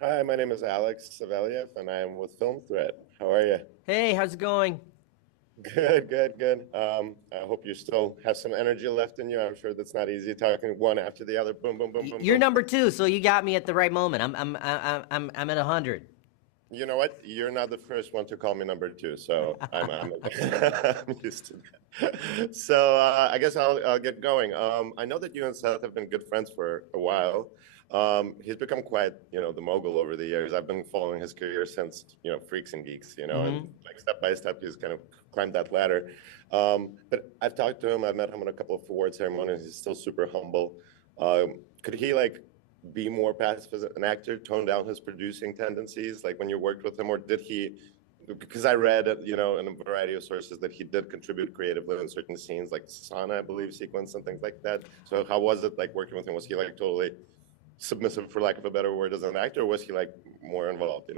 Hi, my name is Alex Savelyev, and I am with Film Threat. How are you? Hey, how's it going? Good, good, good. I hope you still have some energy left in you. I'm sure that's not easy talking one after the other. Boom, boom, boom, boom, You're boom. number two, so you got me at the right moment. I'm at 100. You know what? You're not the first one to call me number two, so I'm I'm used to that. So I guess I'll get going. I know that you and Seth have been good friends for a while. He's become quite, the mogul over the years. I've been following his career since, Freaks and Geeks, and Hmm. like step by step, he's kind of climbed that ladder. But I've talked to him. I've met him in a couple of award ceremonies. He's still super humble. Could he be more passive as an actor, tone down his producing tendencies, like when you worked with him, or did he? Because I read, in a variety of sources that he did contribute creatively in certain scenes, like sauna, I believe, sequence and things like that. So how was it like working with him? Was he like totally submissive, for lack of a better word, as an actor, or was he like more involved?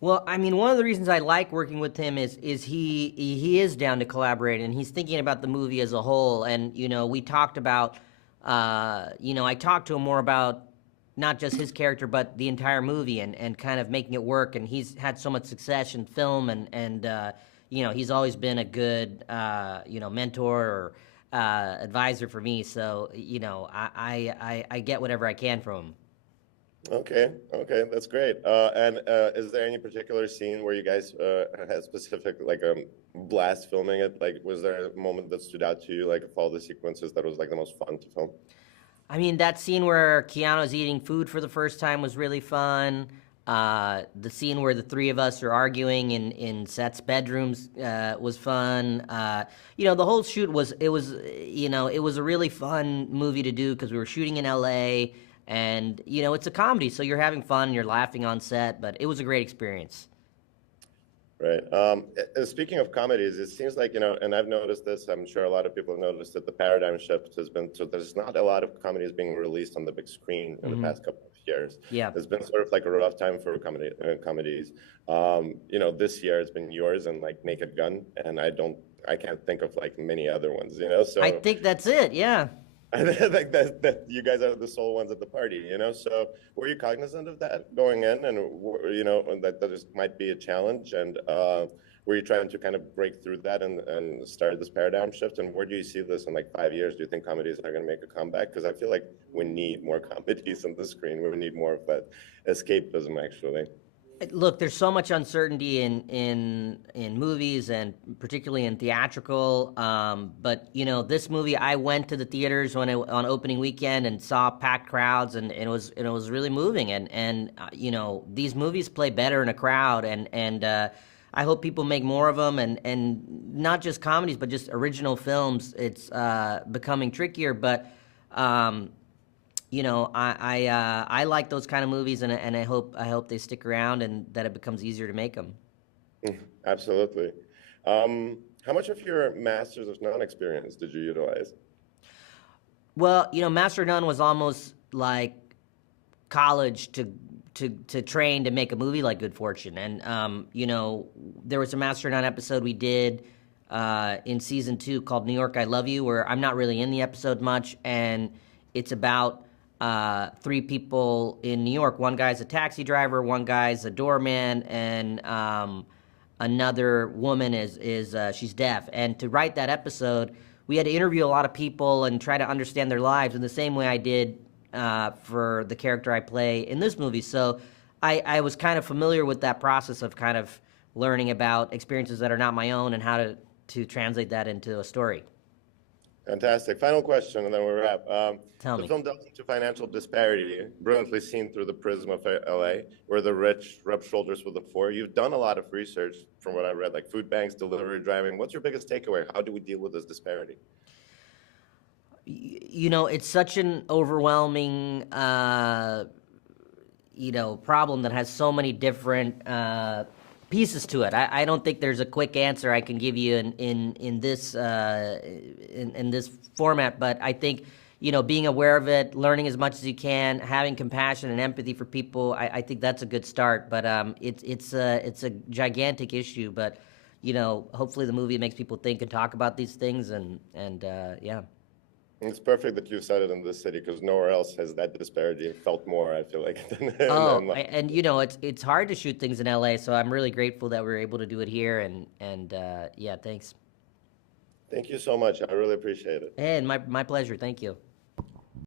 Well, I mean, one of the reasons I like working with him is he is down to collaborate, and he's thinking about the movie as a whole. And we talked about, I talked to him more about not just his character, but the entire movie, and kind of making it work. And he's had so much success in film, and he's always been a good mentor or advisor for me. So I get whatever I can from him. Okay, okay, that's great. And is there any particular scene where you guys had specific blast filming it? Like, was there a moment that stood out to you, like of all the sequences that was like the most fun to film? I mean, that scene where Keanu's eating food for the first time was really fun. The scene where the three of us are arguing in Seth's bedrooms was fun. The whole shoot was a really fun movie to do because we were shooting in LA, and it's a comedy, so you're having fun, you're laughing on set, but it was a great experience. Right. Speaking of comedies, it seems like, and I've noticed this, I'm sure a lot of people have noticed that the paradigm shift has been, so there's not a lot of comedies being released on the big screen in the Hmm. past couple of years. Yeah. It's been sort of like a rough time for comedies. This year it's been yours and like Naked Gun, and I can't think of like many other ones, I so think that's it. Yeah. I think that you guys are the sole ones at the party. So were you cognizant of that going in, and that this might be a challenge, and were you trying to kind of break through that and start this paradigm shift? And where do you see this in like 5 years? Do you think comedies are going to make a comeback? Because I feel like we need more comedies on the screen. We need more of that escapism, actually. Look, there's so much uncertainty in movies and particularly in theatrical. But this movie, I went to the theaters on opening weekend and saw packed crowds, and it was really moving. And these movies play better in a crowd, and I hope people make more of them, and not just comedies, but just original films. It's becoming trickier, but. Um, I like those kind of movies, and I hope they stick around and that it becomes easier to make them. Absolutely. How much of your Masters of None experience did you utilize? Well, Master of None was almost like college to train to make a movie like Good Fortune, and there was a Master of None episode we did in season 2 called New York I Love You, where I'm not really in the episode much, and it's about three people in New York. One guy's a taxi driver, one guy's a doorman, and another woman is she's deaf. And to write that episode, we had to interview a lot of people and try to understand their lives in the same way I did for the character I play in this movie. So I was kind of familiar with that process of kind of learning about experiences that are not my own and how to translate that into a story. Fantastic. Final question, and then we'll wrap. Tell The me. film delves into financial disparity, brilliantly seen through the prism of LA, where the rich rub shoulders with the poor. You've done a lot of research, from what I read, like food banks, delivery driving. What's your biggest takeaway? How do we deal with this disparity? It's such an overwhelming problem that has so many different pieces to it. I don't think there's a quick answer I can give you in this format, but I think being aware of it, learning as much as you can, having compassion and empathy for people, I think that's a good start. But it's a gigantic issue, but hopefully the movie makes people think and talk about these things, and yeah. It's perfect that you said it in this city because nowhere else has that disparity felt more, I feel like, than Oh, like, and you know, it's hard to shoot things in LA, so I'm really grateful that we were able to do it here. And yeah, thanks. thank you so much. I really appreciate it. And my pleasure. Thank you.